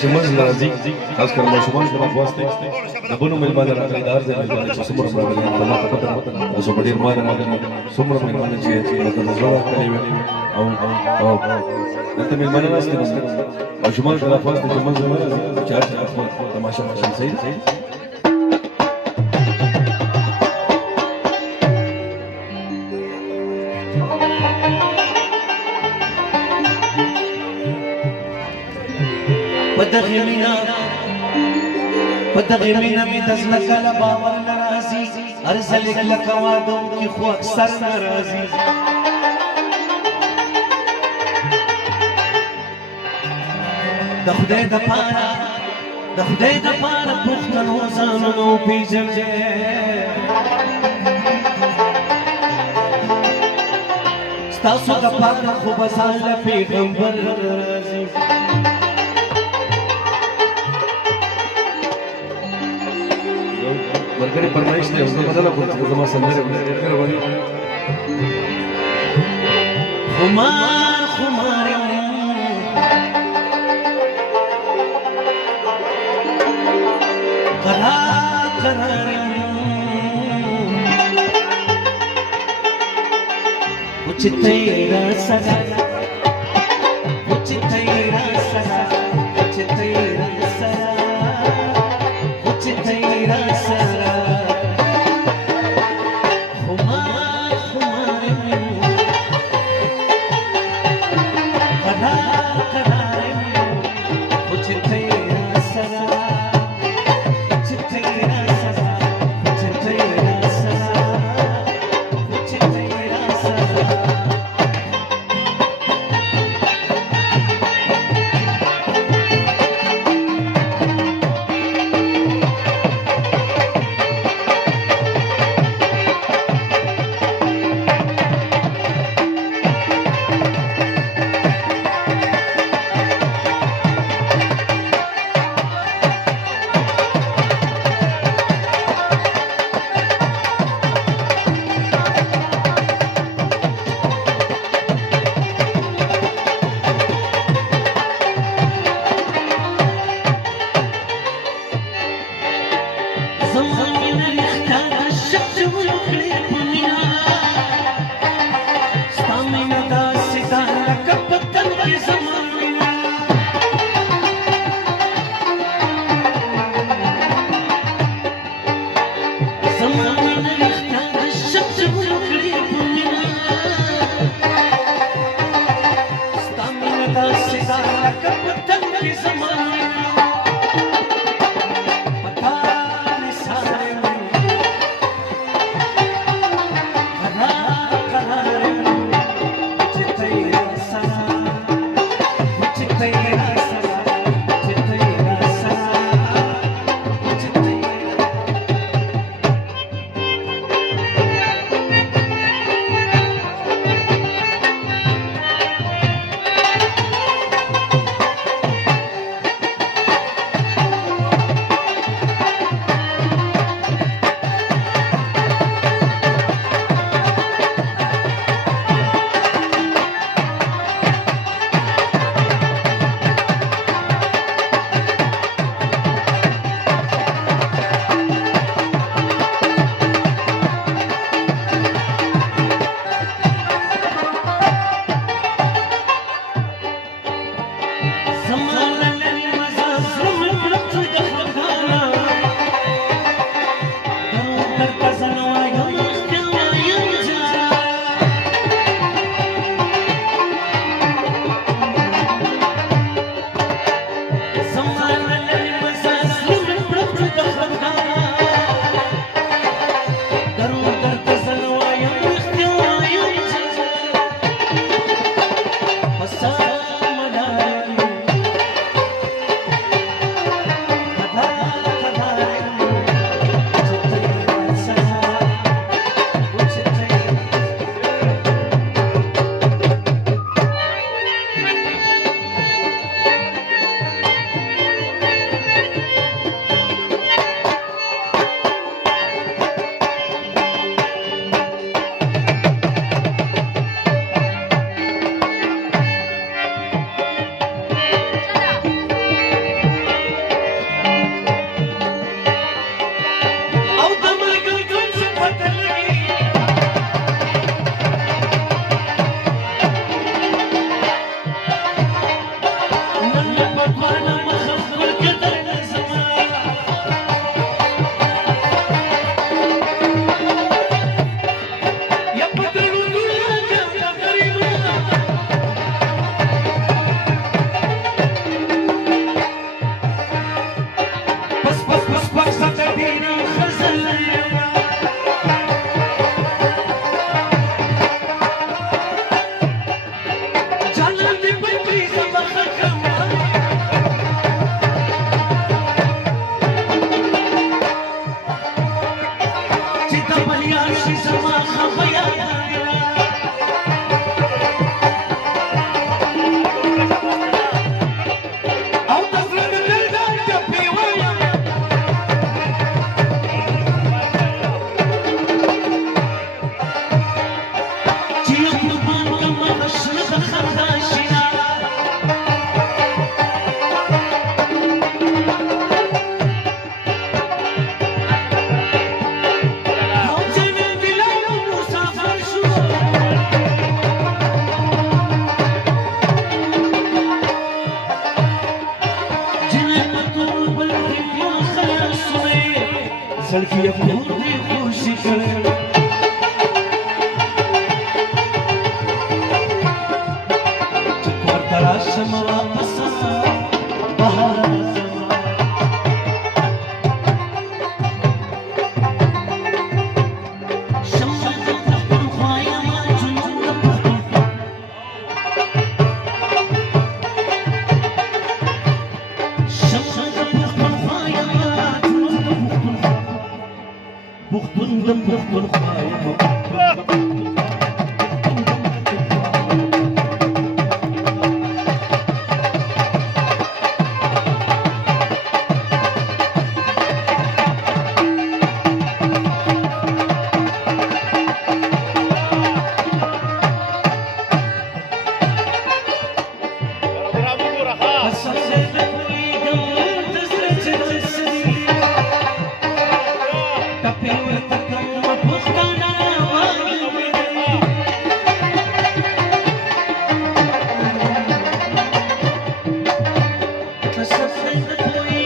چې موږ راځي خاص کر ماشومان په واسطه د بونو ملمانه راغلي دار دې ملمانه چې څومره راغلي ته ما ته پته تاسو په ډیر ما راغلي څومره ملمانه چې د زړه کړی او دته ملمانه ناس دي ماشومان په واسطه چې موږ راځي چې تماشا ماشین صحیح پدغی مینا می دزلک لباور نرازی ارزلک لکوادوں کی خو اکثر نرازی دخدای د پارا پختنو زانو پیجن جے ستاسو د پارا خو بسال پیغمبر نرازی مرګري پرمایش ته اوس بدل کوم چې زما سندره ډېر ونی خمار قرار کچھ تیرا سرا کچھ تیرا سرا کچھ تیرا سرا کچھ تیرا سرا وانا مخفل قدر الزمان يا بدر الوجود يا غريبة بس ستدينا خزل جلال دي بيتي زمخك جيتا مليان شي زمخ بيانا او تفرق الدردان تبي ويا سلكي يكون خوشي كرم تكبر تراش واپس بهار زمان شمع تخبر خوايا ما جنون شمع تخبر خوايا ما جنون بختن دم بختن خوايا Sasre